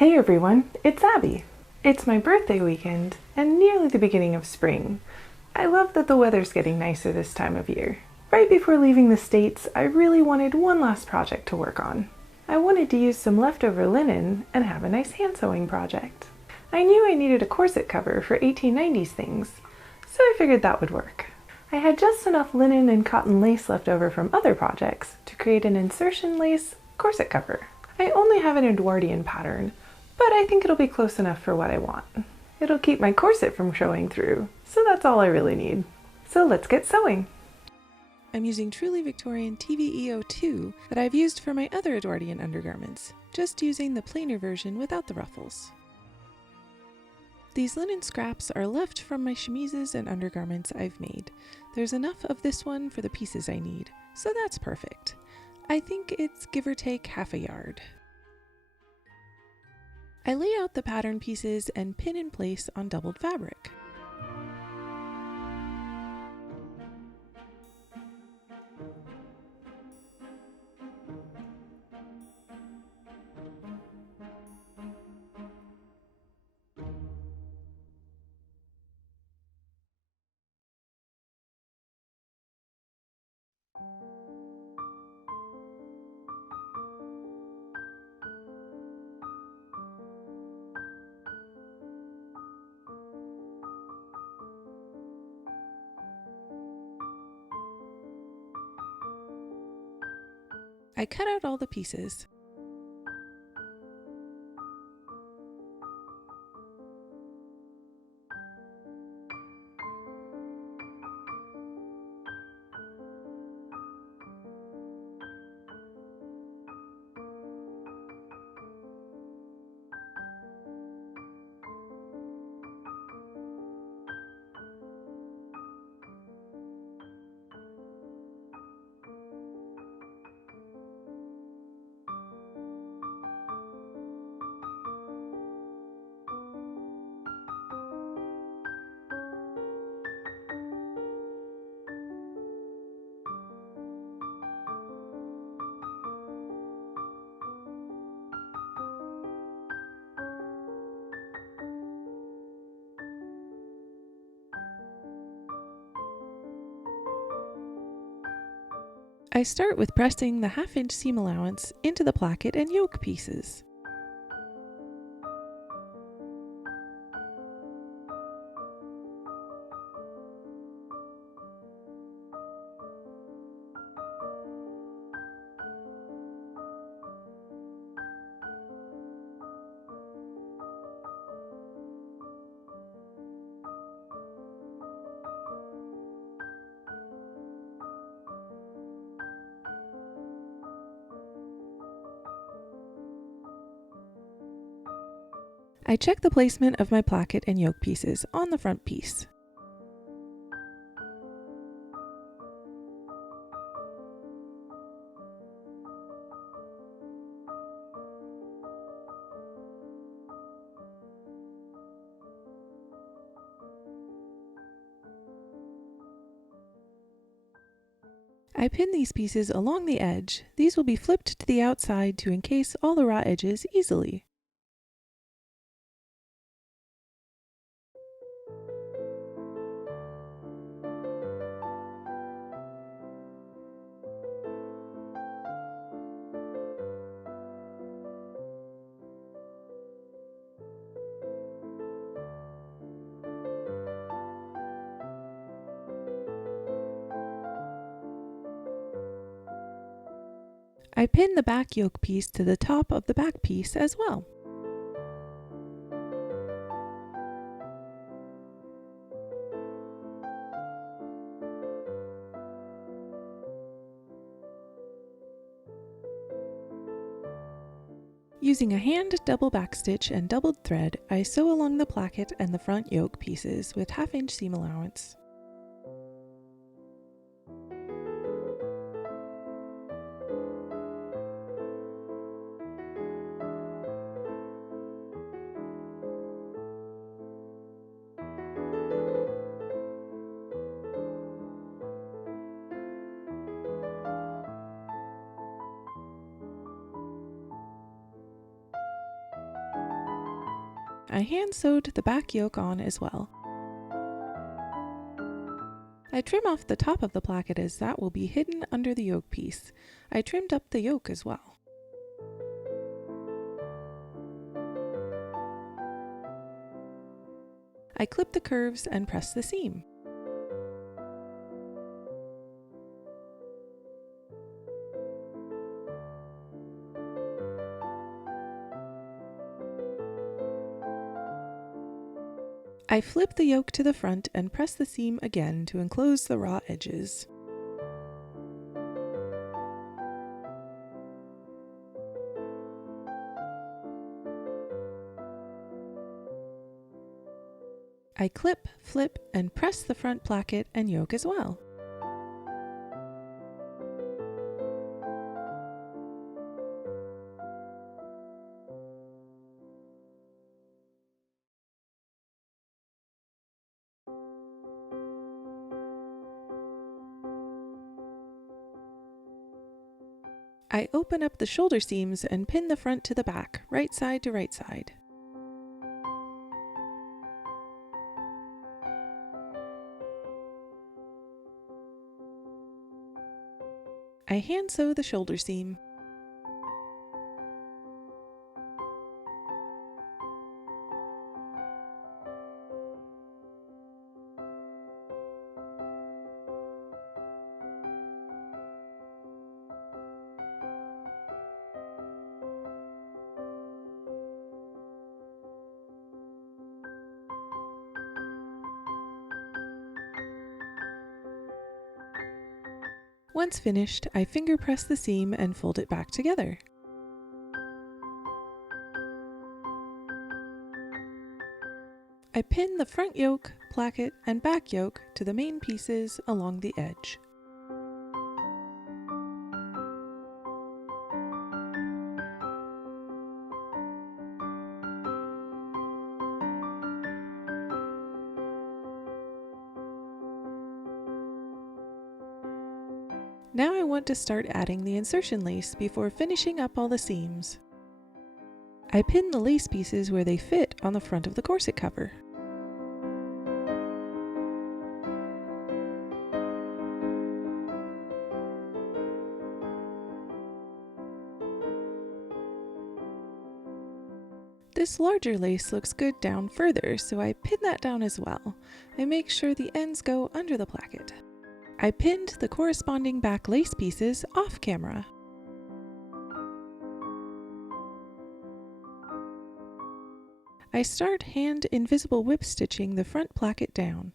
Hey everyone, it's Abby. It's my birthday weekend and nearly the beginning of spring. I love that the weather's getting nicer this time of year. Right before leaving the States, I really wanted one last project to work on. I wanted to use some leftover linen and have a nice hand sewing project. I knew I needed a corset cover for 1890s things, so I figured that would work. I had just enough linen and cotton lace left over from other projects to create an insertion lace corset cover. I only have an Edwardian pattern, but I think it'll be close enough for what I want. It'll keep my corset from showing through, so that's all I really need. So let's get sewing. I'm using Truly Victorian TVEO2 that I've used for my other Edwardian undergarments, just using the plainer version without the ruffles. These linen scraps are left from my chemises and undergarments I've made. There's enough of this one for the pieces I need, so that's perfect. I think it's give or take half a yard. I lay out the pattern pieces and pin in place on doubled fabric. I cut out all the pieces. I start with pressing the 1/2 inch seam allowance into the placket and yoke pieces. I check the placement of my placket and yoke pieces on the front piece. I pin these pieces along the edge. These will be flipped to the outside to encase all the raw edges easily. I pin the back yoke piece to the top of the back piece as well. Using a hand double backstitch and doubled thread, I sew along the placket and the front yoke pieces with 1/2 inch seam allowance. I hand sewed the back yoke on as well. I trim off the top of the placket as that will be hidden under the yoke piece. I trimmed up the yoke as well. I clip the curves and press the seam. I flip the yoke to the front and press the seam again to enclose the raw edges. I clip, flip, and press the front placket and yoke as well. I open up the shoulder seams and pin the front to the back, right side to right side. I hand sew the shoulder seam. Once finished, I finger press the seam and fold it back together. I pin the front yoke, placket, and back yoke to the main pieces along the edge. Now I want to start adding the insertion lace before finishing up all the seams. I pin the lace pieces where they fit on the front of the corset cover. This larger lace looks good down further, so I pin that down as well. I make sure the ends go under the placket. I pinned the corresponding back lace pieces off camera. I start hand invisible whip stitching the front placket down.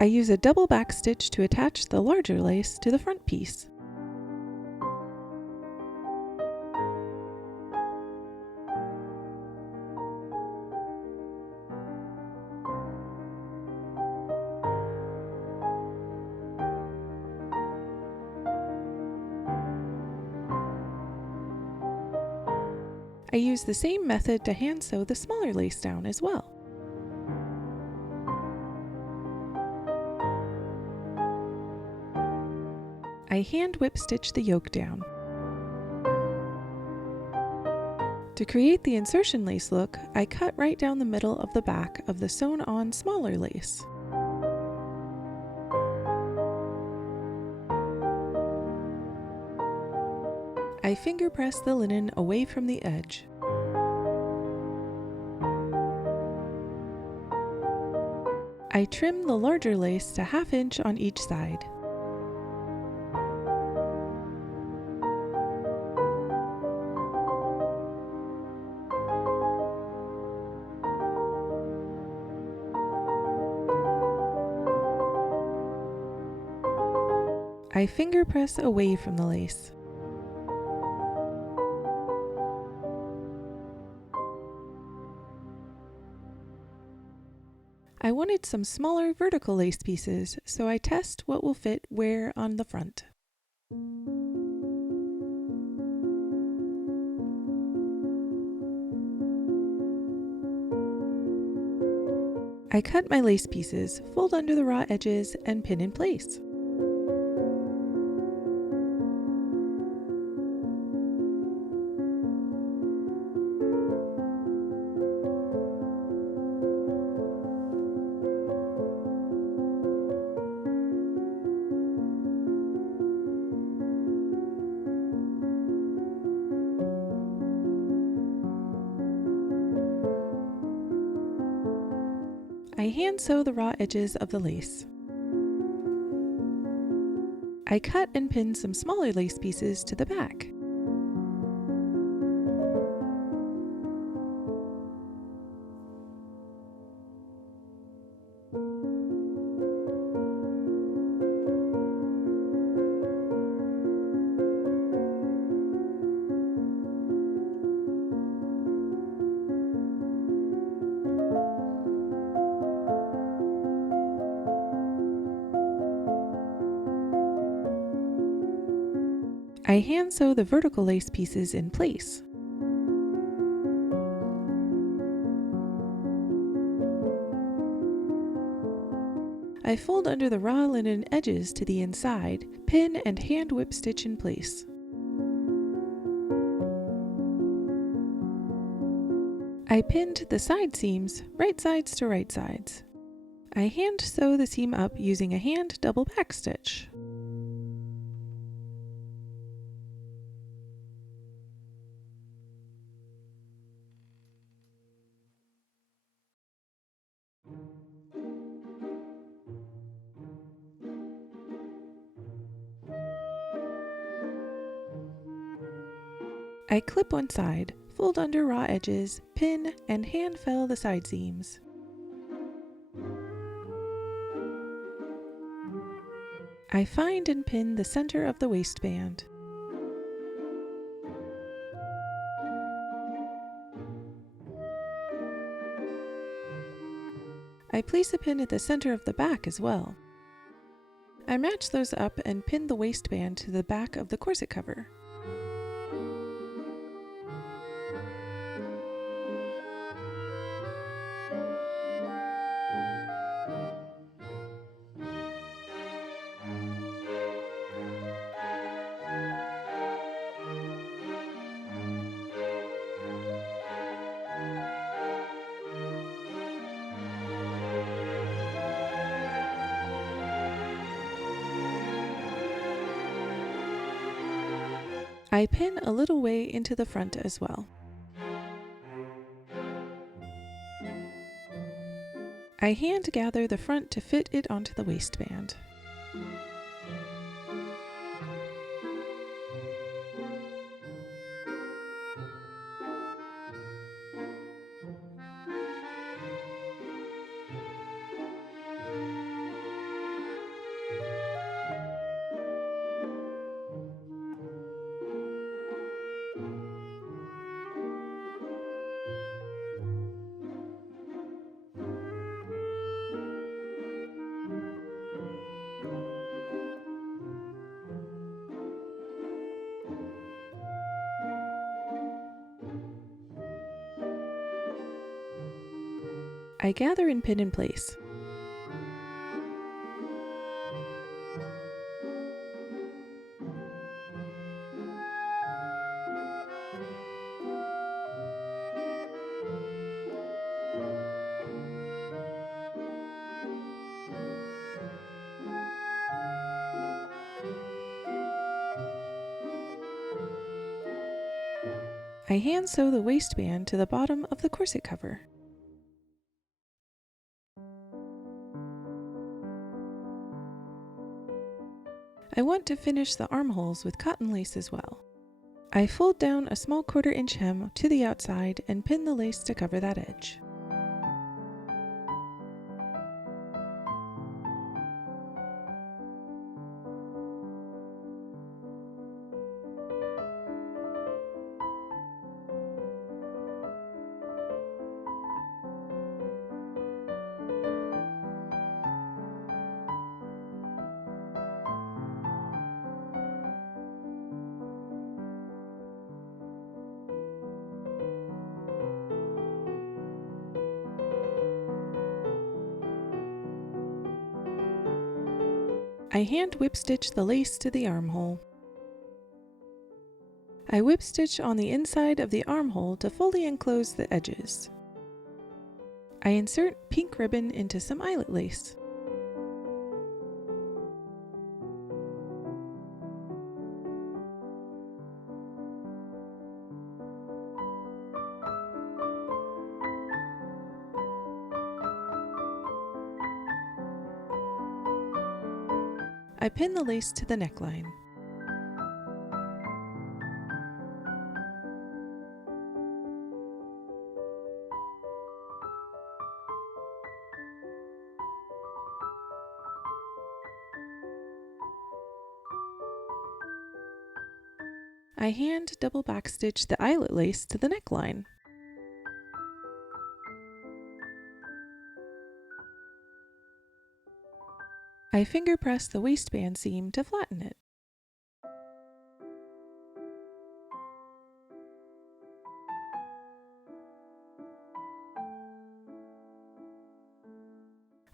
I use a double back stitch to attach the larger lace to the front piece. I use the same method to hand sew the smaller lace down as well. I hand whip stitch the yoke down. To create the insertion lace look, I cut right down the middle of the back of the sewn on smaller lace. I finger press the linen away from the edge. I trim the larger lace to 1/2 inch on each side. I finger press away from the lace. I wanted some smaller vertical lace pieces, so I test what will fit where on the front. I cut my lace pieces, fold under the raw edges, and pin in place. I hand sew the raw edges of the lace. I cut and pin some smaller lace pieces to the back. I hand sew the vertical lace pieces in place. I fold under the raw linen edges to the inside, pin and hand whip stitch in place. I pinned the side seams, right sides to right sides. I hand sew the seam up using a hand double back stitch. I clip one side, fold under raw edges, pin, and hand fell the side seams. I find and pin the center of the waistband. I place a pin at the center of the back as well. I match those up and pin the waistband to the back of the corset cover. I pin a little way into the front as well. I hand gather the front to fit it onto the waistband. I gather and pin in place. I hand sew the waistband to the bottom of the corset cover. I want to finish the armholes with cotton lace as well. I fold down a small 1/4 inch hem to the outside and pin the lace to cover that edge. I hand whip stitch the lace to the armhole. I whip stitch on the inside of the armhole to fully enclose the edges. I insert pink ribbon into some eyelet lace. I pin the lace to the neckline. I hand double backstitch the eyelet lace to the neckline. I finger press the waistband seam to flatten it.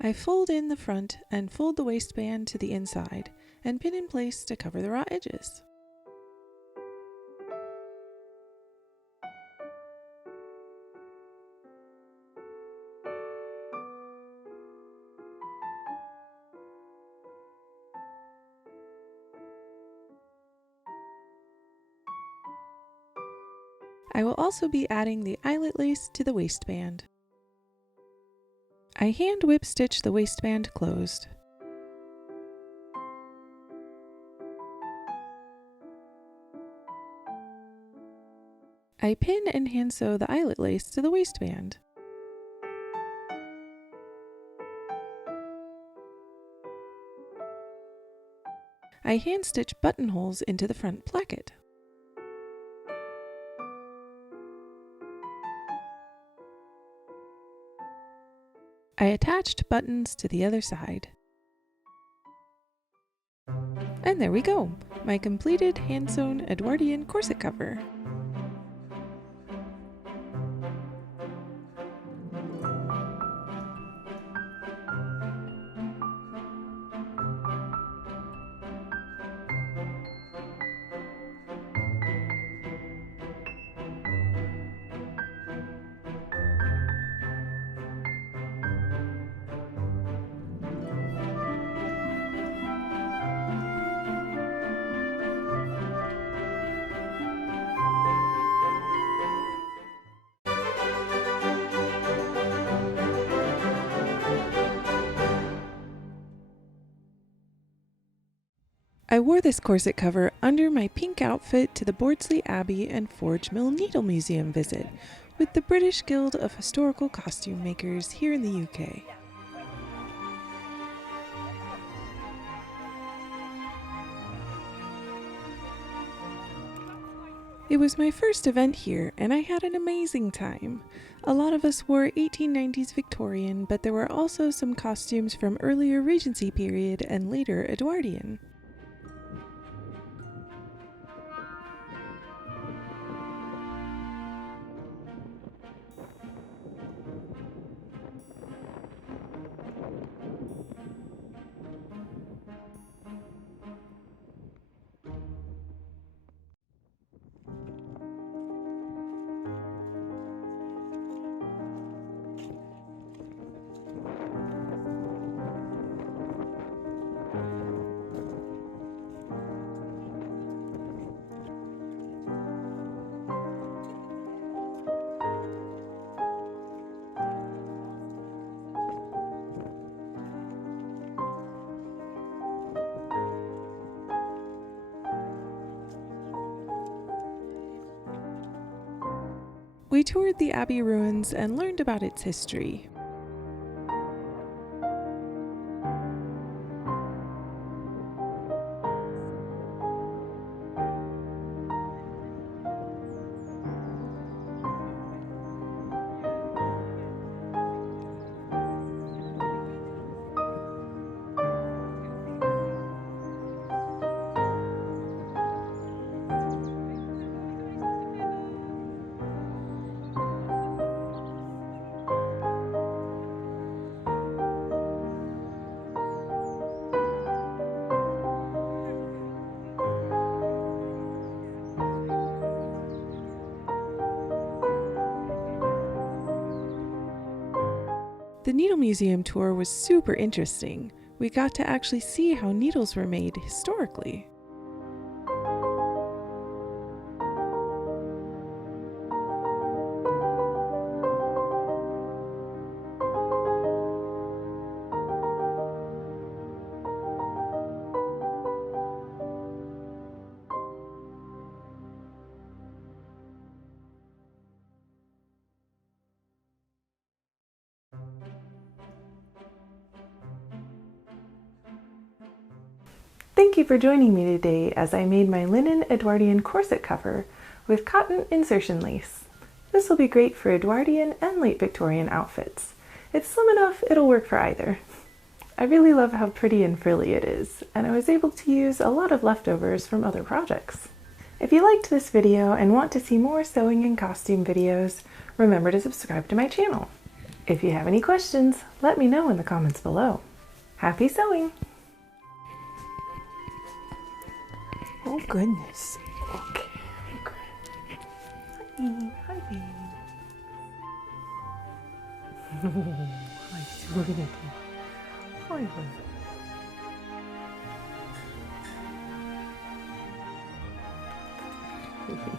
I fold in the front and fold the waistband to the inside and pin in place to cover the raw edges. I will also be adding the eyelet lace to the waistband. I hand whip stitch the waistband closed. I pin and hand sew the eyelet lace to the waistband. I hand stitch buttonholes into the front placket. I attached buttons to the other side. And there we go, my completed hand-sewn Edwardian corset cover. I wore this corset cover under my pink outfit to the Bordsley Abbey and Forge Mill Needle Museum visit with the British Guild of Historical Costume Makers here in the UK. It was my first event here and I had an amazing time. A lot of us wore 1890s Victorian, but there were also some costumes from earlier Regency period and later Edwardian. We toured the Abbey ruins and learned about its history. The Needle Museum tour was super interesting. We got to actually see how needles were made historically. Thank you for joining me today as I made my linen Edwardian corset cover with cotton insertion lace. This will be great for Edwardian and late Victorian outfits. It's slim enough it'll work for either. I really love how pretty and frilly it is, and I was able to use a lot of leftovers from other projects. If you liked this video and want to see more sewing and costume videos, remember to subscribe to my channel. If you have any questions, let me know in the comments below. Happy sewing! Oh goodness. Okay. Hi, baby. Hi, sweetie. Hi, honey.